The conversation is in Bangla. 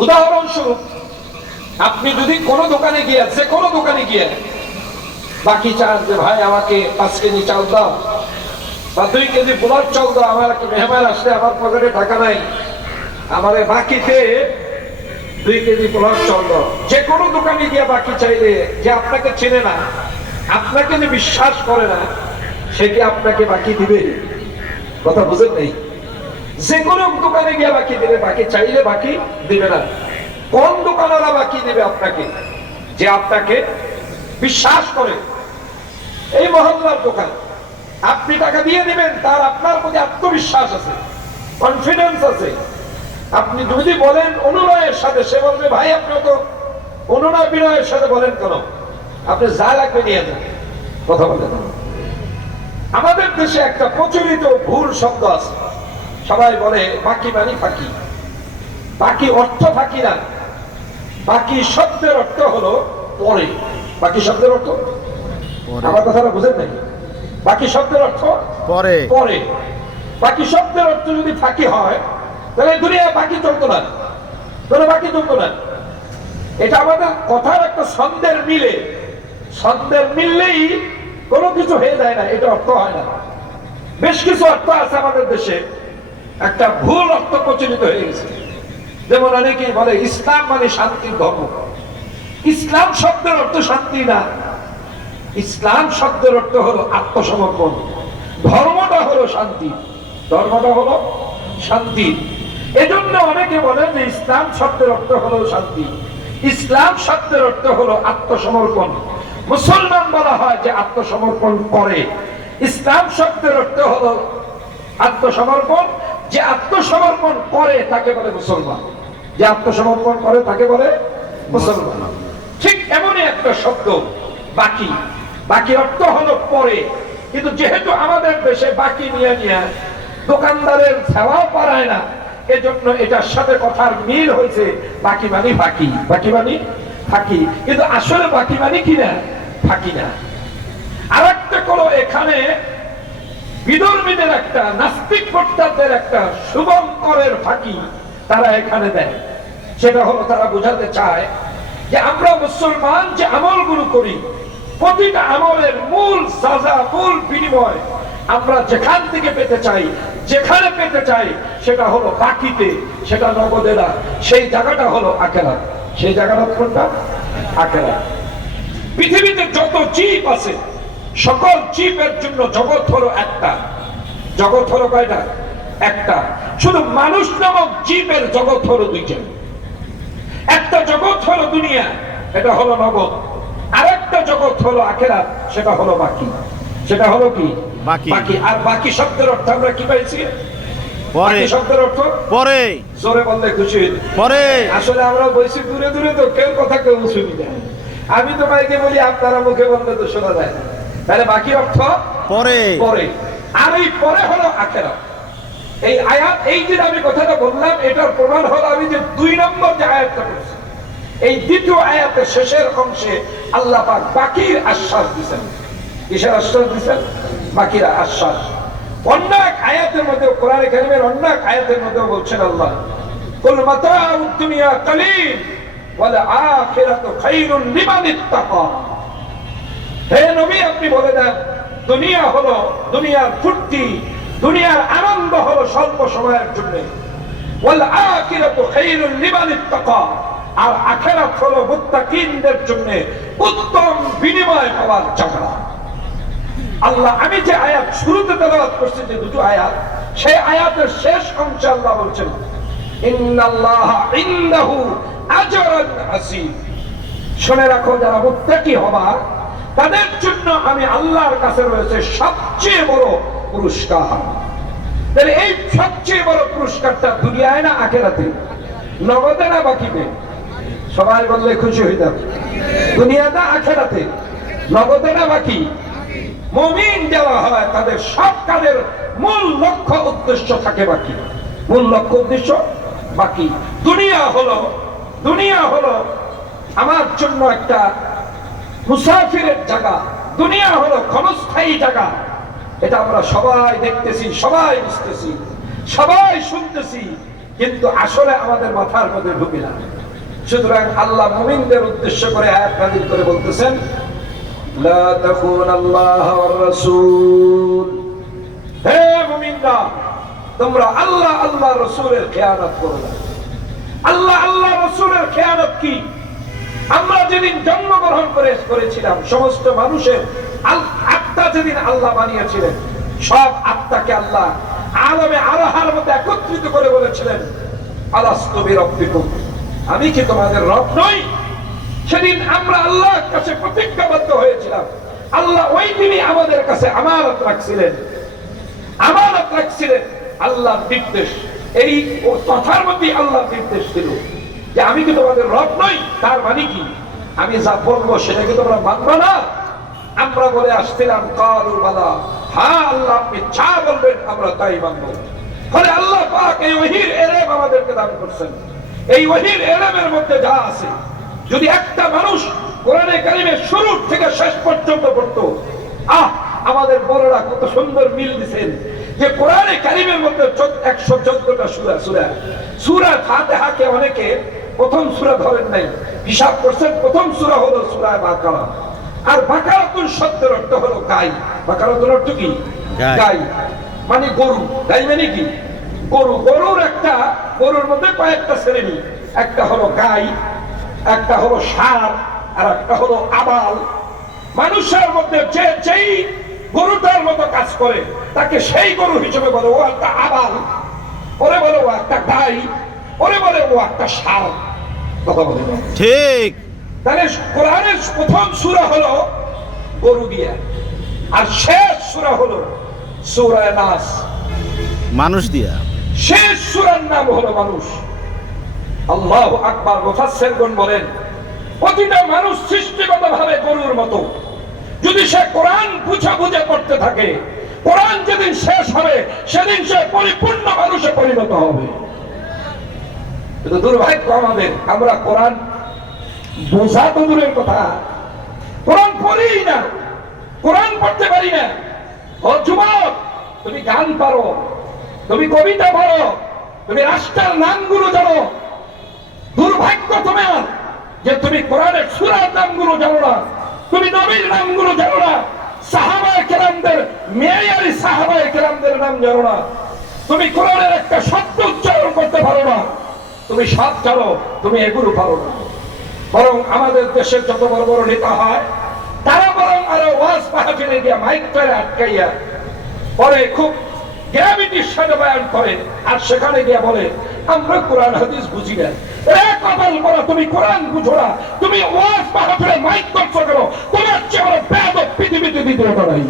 উদাহরণস্বরূপ, আপনি যদি কোনো দোকানে গিয়ে, যে কোনো দোকানে গিয়ে বাকি চান যে ভাই আমাকে 5 কেজি চাল দাও বা 2 কেজি পোলার চাল দাও, আমার একটা মেহমান আসলে আমার পকেটে টাকা নাই, আমার বাকিতে 2 কেজি পোলার চাল দাও। যে কোনো দোকানে গিয়ে বাকি চাইলে, যে আপনাকে চেনে না, আপনাকে যে বিশ্বাস করে না, সে কি আপনাকে বাকি দিবে? কথা বুঝেন নাই? যে কোনো দোকানে গিয়ে বাকি দেবে, বাকি চাইলে বাকি দিবে না। কোন দোকানওয়ালা বাকি দিবে আপনাকে? যে আপনাকে বিশ্বাস করে। এই মহল্লার দোকান, আপনি টাকা দিয়ে দিবেন, তার আপনার প্রতি আত্মবিশ্বাস আছে, কনফিডেন্স আছে। আপনি যদি বলেন অনুনয়ের সাথে, সে বলবে ভাই আপনি তো অনুনয় বিনয়ের সাথে বলেন কেন, আপনি যা লাগবে নিয়ে যান, কথা বলেন। আমাদের দেশে একটা প্রচলিত ভুল শব্দ আছে, সবাই বলে বাকি মানে ফাঁকি। বাকি অর্থ ফাঁকি না, বাকি শব্দের অর্থ হলো পরে। বাকি শব্দের অর্থ, আমার কথাটা বুঝেন নাই? বাকি শব্দের অর্থ পরে। পরে বাকি শব্দের অর্থ যদি ফাঁকি হয়, তাহলে দুনিয়া বাকি চলতো না, তাহলে বাকি চলতো না। এটা আমাদের কথার একটা ছন্দের মিলে, ছন্দের মিললেই কোনো কিছু হয়ে যায় না, এটা অর্থ হয় না। বেশ কিছু অর্থ আছে আমাদের দেশে, একটা ভুল অর্থ প্রচলিত হয়ে গেছে। যেমন অনেকেই বলে ইসলাম মানে শান্তির ধর্ম। ইসলাম শব্দের অর্থ শান্তি না, ইসলাম শব্দের অর্থ হলো আত্মসমর্পণ। ধর্মটা হলো শান্তি, ধর্মটা হলো শান্তি। এজন্য অনেকে বলে যে ইসলাম শব্দের অর্থ হলো শান্তি, ইসলাম শব্দের অর্থ হলো আত্মসমর্পণ। মুসলমান বলা হয় যে আত্মসমর্পণ করে। ইসলাম শব্দের অর্থ হলো আত্মসমর্পণ। যে আত্মসমর্পণ করে তাকে বলে মুসলমান, যে আত্মসমর্পণ করে তাকে বলে মুসলমান। ঠিক এমনই একটা শব্দ বাকি। বাকি অর্থ হলো পরে, কিন্তু যেহেতু আমাদের দেশে বাকি নিয়ে নিয়ে দোকানদারের সেবাও পারায় না, এজন্য এটার সাথে কথার মিল হয়েছে বাকি মানে ফাঁকি, বাকি মানে ফাঁকি। কিন্তু আসলে বাকি মানে কি না, ফাঁকি না। আর একটা কোনো এখানে বিধর্মীদের একটা, নাস্তিক ভোক্তাদের একটা শুভঙ্করের ফাঁকি তারা এখানে দেয়। সেটা হলো তারা বোঝাতে চায় যে আমরা মুসলমান যে আমলগুলো করি, প্রতিটা আমলের মূল সাজা, মূল বিনিময় আমরা যেখান থেকে পেতে চাই, যেখানে পেতে চাই, সেটা হলো বাকিতে, সেটা নগদে না। সেই জায়গাটা হলো আখিরাত। সেই জায়গাটা কোনটা? আখিরাত। পৃথিবীতে যত জীব আছে, সকল জীবের জন্য জগৎ হলো একটা। জগৎ হলো কয়টা? একটা। শুধু মানুষ নামক জীবের জগৎ হলো 2টা। একটা জগৎ হলো দুনিয়া, এটা হলো নগদ। আরেকটা জগৎ হলো আখিরাত, সেটা হলো বাকি। সেটা হলো কি? বাকি। আর বাকি শব্দের অর্থ আমরা কি পাইছি? পরে। শব্দের অর্থ পরে। জোরে বললে খুশি পরে। আসলে আমরা বলছি দূরে দূরে, তো কেউ কথা কেউ শুনি না। আমি তো ভাইকে বলি, আপনারা মুখে বললে তো শোনা যায় না। তাহলে বাকি অর্থ পরে। পরে। আর এই পরে হলো আখিরাত। এই আয়াত, এই যে আমি কথাটা বললাম, এটার প্রমাণ হলো আমি যে 2 নম্বর যে আয়াতটা পড়ছি, এই দ্বিতীয় আয়াতের শেষের অংশে আল্লাহ পাক বাকির আশ্বাস দিয়েছেন। কিসের আশ্বাস দিয়েছেন? বাকির আশ্বাস। অন্য এক আয়াতের মধ্যে, কোরআনে কারীমের অন্য এক আয়াতের মধ্যে বলছেন আল্লাহ, কুল মাতাউদ দুনিয়া কালিল ওয়াল আখিরাতু খায়রুন লিমান ইত্তাকা। হে নবী, আপনি বলে দেন দুনিয়া হলো, দুনিয়ার ফুর্তি, দুনিয়ার আনন্দ হলো স্বল্প সময়ের জন্য। ওয়াল আখিরাতু খায়রুন লিমান ইত্তাকা, আর আখিরাত হলো মুত্তাকিনদের জন্য উত্তম বিনিময় পাওয়ার জায়গা। আল্লাহ, আমি যে আয়াত শুরুতে তেলাওয়াত করছি, যে 2টো আয়াত, সেই আয়াতের শেষ অংশে আল্লাহ বলছেন ইন্নাল্লাহা ইনদাহু আজরুন আসীম। শুনে রাখো, যারা মুত্তাকি হবা তাদের জন্য আমি আল্লাহর কাছে রয়েছে সবচেয়ে বড় পুরস্কার। তাহলে এই সবচেয়ে বড় পুরস্কারটা দুনিয়ায় না আখিরাতে? নগদে না বাকিতে? সবাই বললে খুশি হইতাম। দুনিয়াতে আখিরাতে? নগদে না বাকি? মুমিন যারা হয় তাদের সব কাজের মূল লক্ষ্য উদ্দেশ্য থাকে বাকি। মূল লক্ষ্য উদ্দেশ্য বাকি। দুনিয়া হলো আমার জন্য একটা মুসাফিরের জায়গা। দুনিয়া হলো ক্ষণস্থায়ী জায়গা। এটা আমরা সবাই দেখতেছি, সবাই বুঝতেছি, সবাই শুনতেছি। কিন্তু আসলে আমাদের মাথার মধ্যে ঢুকে না। সুতরাং আল্লাহ মুমিনদের উদ্দেশ্য করে আয়াত নাযিল করে বলতেছেন, লা তাকুনাল্লাহ ওয়ার রাসূল, হে মুমিনরা তোমরা আল্লাহ আল্লাহ রাসূলের খেয়ানত করো না। আল্লাহ আল্লাহ রাসূলের খেয়ানত কি? আমরা যেদিন জন্মগ্রহণ করেছিলাম, সমস্ত মানুষের আত্মা যেদিন আল্লাহ বানিয়েছিলেন, সব আত্মাকে আল্লাহ আলমে আরহার মধ্যে একত্রিত করে বলেছিলেন, আলাস্তু বিরাব্বিকুম, আমি কি তোমাদের রব নই? সেদিন আমরা আল্লাহর কাছে প্রতিজ্ঞাবদ্ধ হয়েছিলাম। আল্লাহ ওই দিনই আমাদের কাছে আমানত রাখছিলেন, আমানত রাখছিলেন আল্লাহর নির্দেশ। এই কথার মধ্যে আল্লাহর নির্দেশ ছিল যে আমি কি তোমাদের রব নই? তার মানে কি আমি যা বলবো সেটা কি তোমরা মানবে না? আমরা বলে আসছিলাম কালু বালা, হ্যাঁ আল্লাহ আপনি যা বলবেন আমরা তাই মানবো। ফলে আল্লাহ পাক এই ওহীর ইলম আমাদেরকে দান করছেন। এই ওহীর ইলমের মধ্যে যা আছে, যদি একটা মানুষ কোরআনে কারিমের শুরু থেকে শেষ পর্যন্ত পড়তো, আমাদের বড়রা কত সুন্দর মিল দিচ্ছেন যে কোরআনে কারিমের মধ্যে 114টা সূরা। সূরা ফাতিহাকে অনেকে প্রথম সূরা ধরেন নাই, হিসাব করছেন প্রথম সূরা হলো সূরা বাকারা। আর বাকারাতুল শব্দের অর্থ হলো গাই। বাকারাতুল অর্থ কি? গাই মানে গরু। গাই মানে কি? গরু। গরুর মধ্যে কয়েকটা শ্রেণী, একটা হলো গাই, একটা হলো ষাঁড়, আর একটা হলো আবাল। মানুষের মধ্যে যেই গরুটার মতো কাজ করে তাকে সেই গরু হিসেবে বলে ও একটা আবাল, ওরে বলে ও একটা গাই, ওরে বলে ও একটা ষাঁড়। কথা বলে ঠিক। তাহলে কোরআনের প্রথম সূরা হলো গরু দিয়ে, আর শেষ সূরা হলো সূরা নাস, মানুষ দিয়া। শেষ সূরার নাম হলো মানুষ। আল্লাহু আকবার। মুফাসসিরগণ বলেন প্রতিটা মানুষ সৃষ্টিগতভাবে গরুর মতো। যদি সে কোরআন বুঝে পড়তে থাকে, কোরআন যেদিন শেষ হবে সেদিন সে পরিপূর্ণ মানুষে পরিণত হবে। কিন্তু দুর্ভাগ্য আমাদের, আমরা কোরআন বোঝা তো দূরের কথা, কোরআন পড়ি না, কোরআন পড়তে পারি না। ও যুবক, তুমি গান পারো, তুমি কবিতা পারো, তুমি রাষ্ট্রের নামগুলো জানো, দুর্ভাগ্য তোমার যে তুমি কোরআনের সূরার নামগুলো জানো না, তুমি নবীর নামগুলো জানো না, সাহাবায়ে কেরামদের, মেয়ারি সাহাবায়ে কেরামদের নাম জানো না, তুমি কোরআনের একটা শব্দ উচ্চারণ করতে পারো না, তুমি সব জানো, তুমি এগুলো পারো না। বরং আমাদের দেশের যত বড় বড় নেতা হয় তারা বরং আরো ওয়াজ মাহফিলে গিয়ে মাইক ধরে আটকাইয়া পরে খুব গ্র্যাভিটির সাথে বয়ান করে, আর সেখানে গিয়ে বলে আমরা কোরআন হাদিস বুঝি না। কপাল বলো, তুমি কোরআন বুঝো না, তুমি ওয়াজ মাহফিলে মাইক করছো কেন? তোমার চেয়ে বড় বেয়াদব পৃথিবীতে দ্বিতীয়টা নাই।